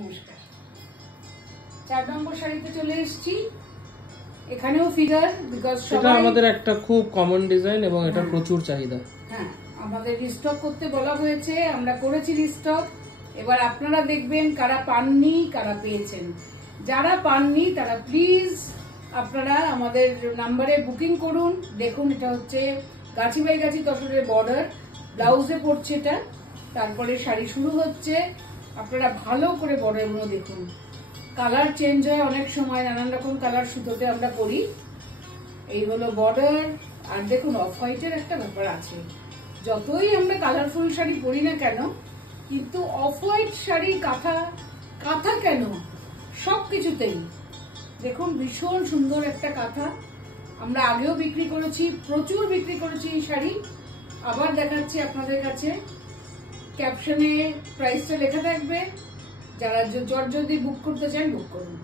নমস্কার। 4 নম্বর শাড়িতে চলে এসেছি। এখানেও ফিগার, বিকজ এটা আমাদের একটা খুব কমন ডিজাইন এবং এটা প্রচুর চাহিদা। হ্যাঁ, আমাদের রিস্টক করতে বলা হয়েছে, আমরা করেছি রিস্টক। এবার আপনারা দেখবেন কারা পাননি কারা পেয়েছেন। যারা পাননি তারা প্লিজ আপনারা আমাদের নাম্বারে বুকিং করুন। দেখুন, এটা হচ্ছে গাছি বাই গাছি তসরের বর্ডার, ব্লাউজে পড়ছে এটা। তারপরে শাড়ি শুরু হচ্ছে। আপনারা ভালো করে বর্ডারগুলো দেখুন। কালার চেঞ্জ হয় অনেক সময়, নানান রকম কালার সুতোতে আমরা করি। এই হলো বর্ডার। আর দেখুন, অফ হোয়াইটের একটা ব্যাপার আছে। যতই আমরা কালারফুল শাড়ি পরি না কেন, কিন্তু অফ হোয়াইট শাড়ি, কাঁথা কাঁথা কেন, সবকিছুতেই দেখুন ভীষণ সুন্দর একটা কাঁথা। আমরা আগেও বিক্রি করেছি, প্রচুর বিক্রি করেছি এই শাড়ি। আবার দেখাচ্ছি আপনাদের কাছে। ক্যাপশনে প্রাইসটা লেখা থাকবে। যারা যদি বুক করতে চান বুক করুন।